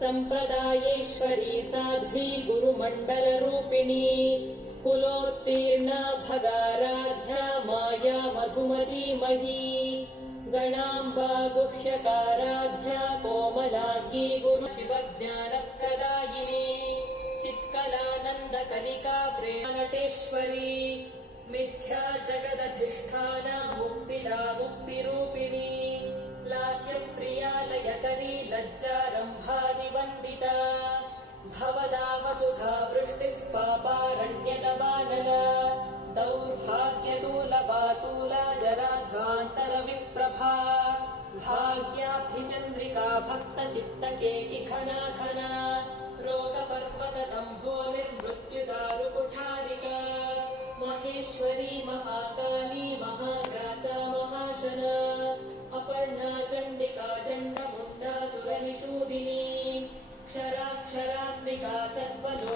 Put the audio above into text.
सम्प्रदायेश्वरी साध्वी गुरुमण्डलरूपिणी कुलोत्तीर्णा भगाराध्या माया मधुमतीमही गणाम्बा गुह्यकाराध्या कोमलाङ्गी गुरु शिवज्ञानप्रदायिनी चित्कलानन्दकलिका प्रेमनटेश्वरी मिथ्या जगदधिष्ठाना मुक्तिदा मुक्तिरूपिणी लास्यप्रिया लयकरी लज्जारम्भादिवन्दिता भवदा वसुधा वृष्टिः पापारण्यदवानला दौर्भाग्यतूलपातूला जराध्वान्तरविप्रभा भाग्याब्धिचन्द्रिका भक्तचित्तकेकिघना घना रोगपर्वततम्भोनिर्मृत्युदारुकुठारिका महेश्वरी महाकाली महाग्रासा महाशना अपर्णा चण्डिका चण्डमुण्डा सुरनिषूदिनी क्षराक्षरात्मिका सर्वलोक